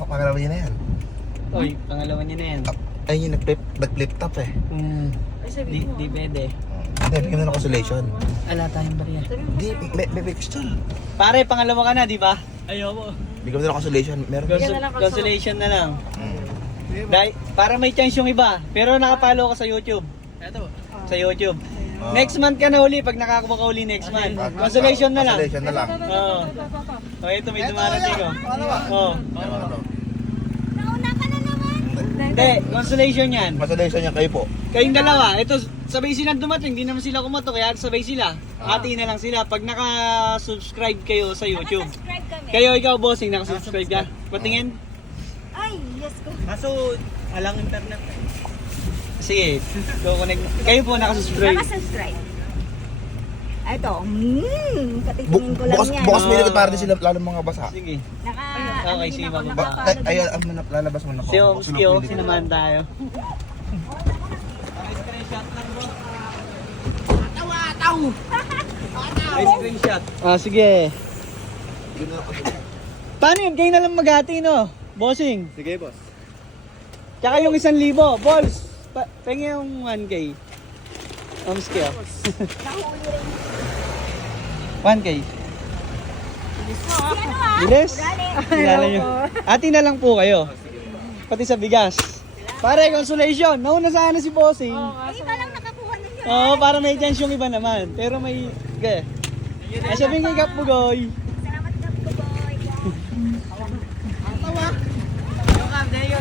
Pangalawa niya na yan. Oy, pangalawa niya na yan. Ay, yung nag-flip top eh. Di pwede. Hindi, bigyan mo ng consolation. Ala tayong bariya. Hindi, may pistol. Pare, pangalawa ka na, di ba? Ayoko. Bigyan mo ng consolation. Meron Consolation na lang. Hmm. Dahil, para may chance yung iba. Pero nakapalo ka sa YouTube. Eto. Sa YouTube. Next month ka na uli pag nakakuha ka uli next month. Consolation na lang. Consolation na lang. Oo. Oh, ito may dumarating oh. Oh. Nauna ka na naman. Hindi, consolation yan. Consolation niya kayo po. Kayong dalawa, ito sabay silang dumating, di naman sila kumato, kaya sabay sila. Hati na lang sila pag naka-subscribe kayo sa YouTube. Subscribe kami. Kayo, ikaw bossing, naka-subscribe ka? Patingin? Ay, yes ko. Kaso, alang internet. Sige, go connect. Kayo po naka-subscribe. Naka-subscribe. Ito, katitingin ko lang Bukas, yan. bukas may likod para din sila lalo mga basa. Sige. Ano Okay, din sige, ako, bababa. Ay, lalabas mo na po. Si Omski, sinamahan tayo. Ay, screenshot. Ah, sige. Paano yun? Kayo na lang maghati, no? Bossing. Sige, boss. Tsaka yung 1,000. Balls. Pengi yung 1K. Omski, oh. 1K. Bilis. Kilala nyo. Ati na lang po kayo. Pati sa bigas. Pare, consolation. Nauna sana si Bossing. Iba lang nakakuha ng yun. Oo, para may chance yung iba naman. Pero may... Gaya. Ay, sabihin kay Kapugoy. Salamat, Gab, boy.